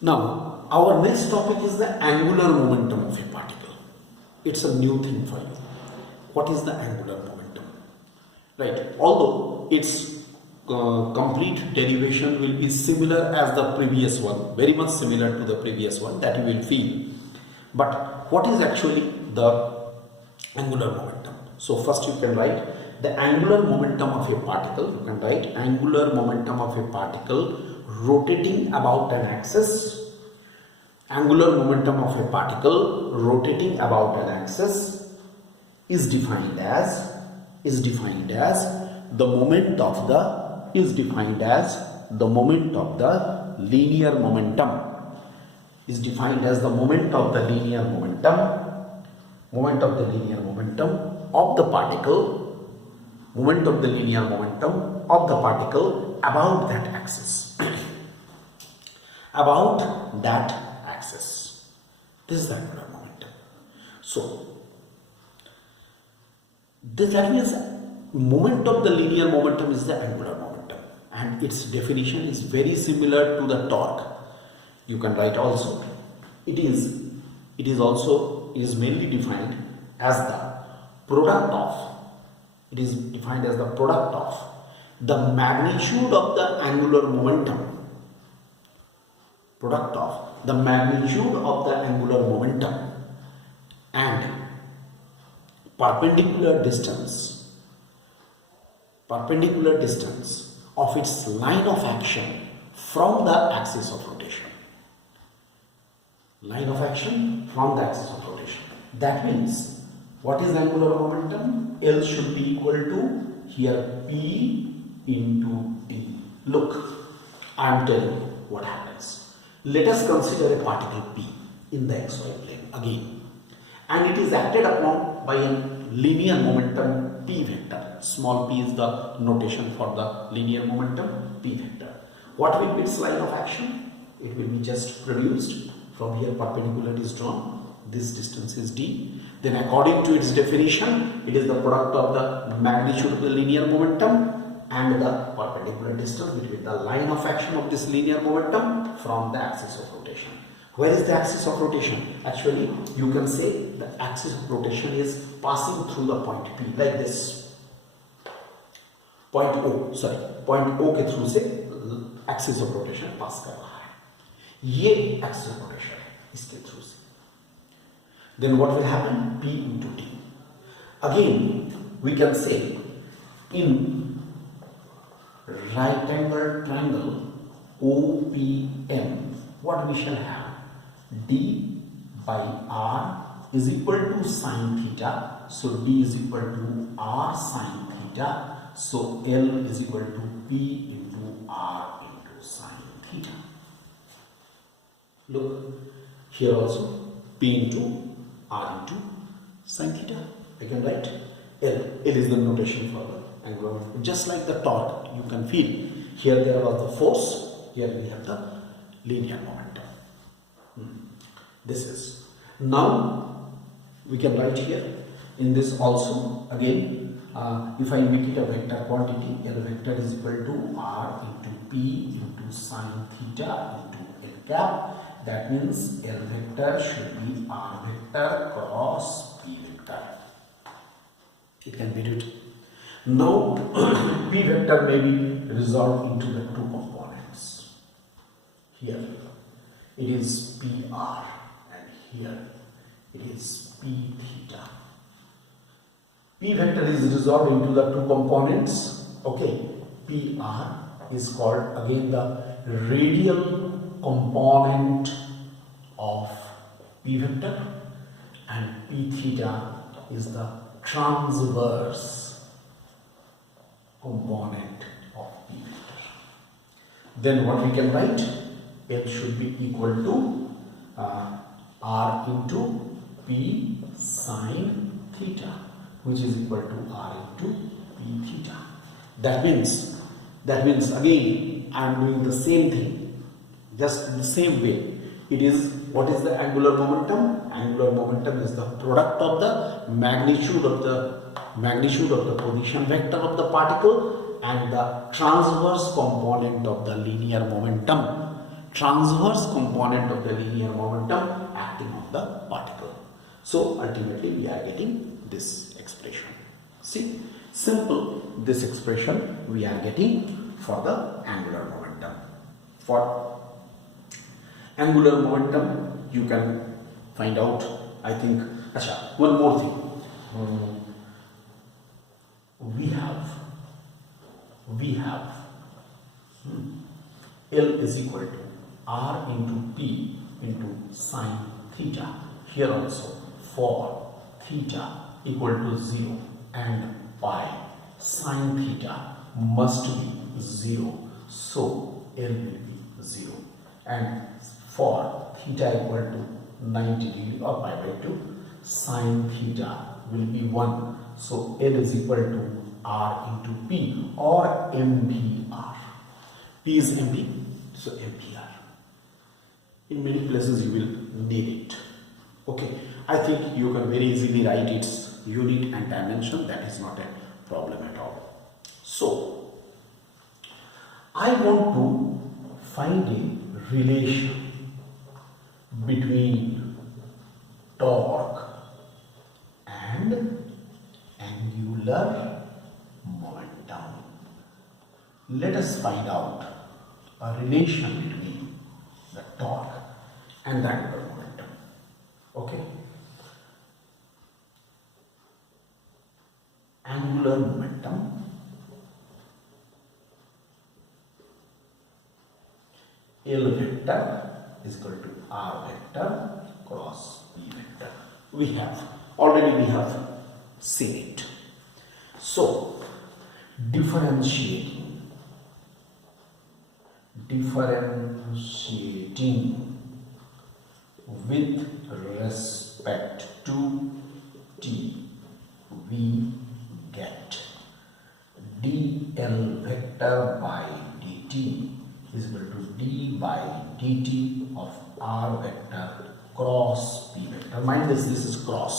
Now, our next topic is the angular momentum of a particle. It's a new thing for you. What is the angular momentum? Right. Although its complete derivation will be similar as the previous one, very much similar to the previous one that you will feel. But what is actually the angular momentum? So first you can write the angular momentum of a particle. You can write angular momentum of a particle rotating about an axis. Angular momentum of a particle rotating about an axis is defined as the moment of the linear momentum of the particle about that axis. This is the angular momentum. So that means moment of the linear momentum is the angular momentum, and its definition is very similar to the torque. You can write also it is mainly defined as the product of the magnitude of the angular momentum and perpendicular distance of its line of action from the axis of rotation. That means, what is angular momentum? L should be equal to here P into T. Look, I am telling you what happens. Let us consider a particle P in the xy plane again, and it is acted upon by a linear momentum P vector. Small p is the notation for the linear momentum P vector. What will be its line of action? It will be just produced from here. Perpendicular is drawn. This distance is d. Then according to its definition, it is the product of the magnitude of the linear momentum and the perpendicular distance between the line of action of this linear momentum from the axis of rotation. Where is the axis of rotation? Actually, you can say the axis of rotation is passing through the point P, like this. Point O के through से axis of rotation pass कर रहा है. ये axis of rotation इसके through से. Then what will happen? P into T. Again, we can say in right angle triangle OPM, what we shall have? D by R is equal to sine theta. So D is equal to R sine theta. So L is equal to P into R into sine theta. Look, here also P into R into sine theta. I can write L. L is the notation for the angular momentum. Just like the torque, you can feel here there was the force, here we have the linear momentum. This is. Now we can write here in this also again. If I make it a vector quantity, L vector is equal to R into P into sine theta into L cap. That means L vector should be R vector cross P vector. It can be written. Now P vector may be resolved into the two components. Here it is PR and here it is P theta. P vector is resolved into the two components. Okay, PR is called again the radial component of P vector, and P theta is the transverse component of P vector. Then what we can write? L should be equal to R into P sine theta, which is equal to R into P theta. That means again I am doing the same thing, just in the same way. It is, what is the angular momentum? Angular momentum is the product of the magnitude of the position vector of the particle and the transverse component of the linear momentum. transverse component of the linear momentum acting on the particle. So ultimately we are getting this expression. See, simple, this expression we are getting for the angular momentum. For angular momentum you can find out, I think, one more thing. We have L is equal to R into P into sine theta. Here also for theta equal to 0 and pi, sine theta must be 0. So L will be 0. And for theta equal to 90 degree or pi by 2, sine theta will be 1. So L is equal to R into P or MPR. P is MP, so MPR. In many places you will need it. Okay, I think you can very easily write its unit and dimension. That is not a problem at all. So I want to find a relation between torque and angular momentum. Let us find out a relation between the torque and the angular momentum. Okay? Angular momentum L vector is equal to R vector cross P vector. We have seen it. So differentiating with respect to t, we get dl vector by dt is equal to d by dt of r vector cross p vector. Mind this is cross.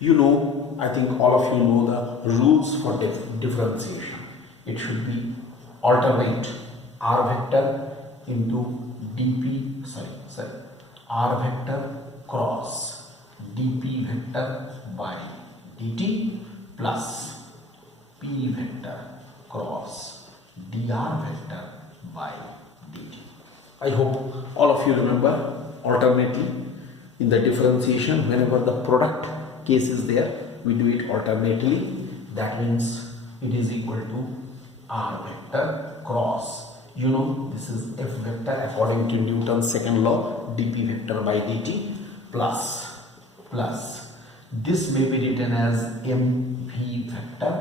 You know, I think all of you know the rules for differentiation. It should be alternate r vector into r vector cross dp vector by dt plus p vector cross dr vector by dt. I hope all of you remember alternately in the differentiation. Whenever the product case is there, we do it alternately. That means it is equal to r vector cross, you know, this is f vector according to Newton's second law, dp vector by dt plus this may be written as mv vector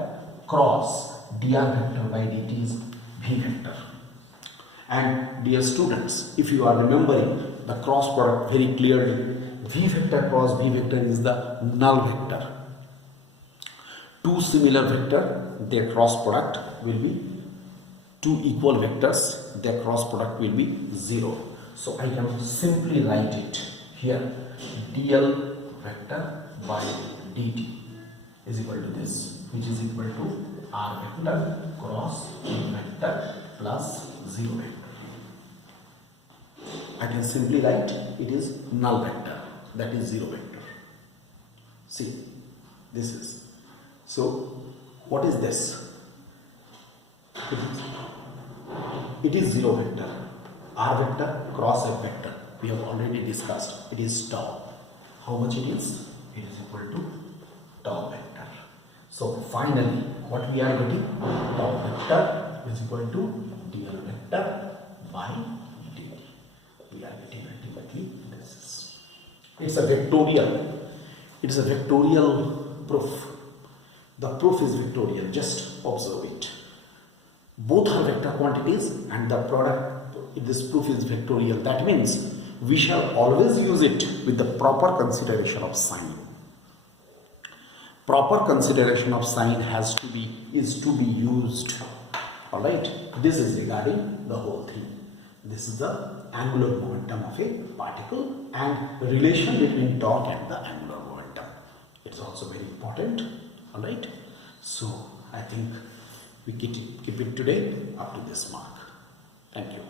cross dr vector by dt is v vector. And dear students, if you are remembering the cross product very clearly, v vector cross v vector is the null vector. Two similar vector, their cross product will be two equal vectors, their cross product will be 0. So I can simply write it here, dl vector by dt is equal to this, which is equal to r vector cross v vector plus 0 vector. I can simply write it is null vector, that is 0 vector. See, this is. So what is this? It is 0 vector, r vector cross f vector. We have already discussed. It is tau. How much it is? It is equal to tau vector. So finally, what we are getting? Tau vector is equal to dl vector by dt. We are getting ultimately this. It's a vectorial. It's a vectorial proof. The proof is vectorial. Just observe it. Both are vector quantities and the product, this proof is vectorial. That means we shall always use it with the proper consideration of sign. Proper consideration of sign is to be used. Alright, this is regarding the whole thing. This is the angular momentum of a particle and relation between torque and the angular momentum. It's also very important. Alright, so I think we keep it today up to this mark. Thank you.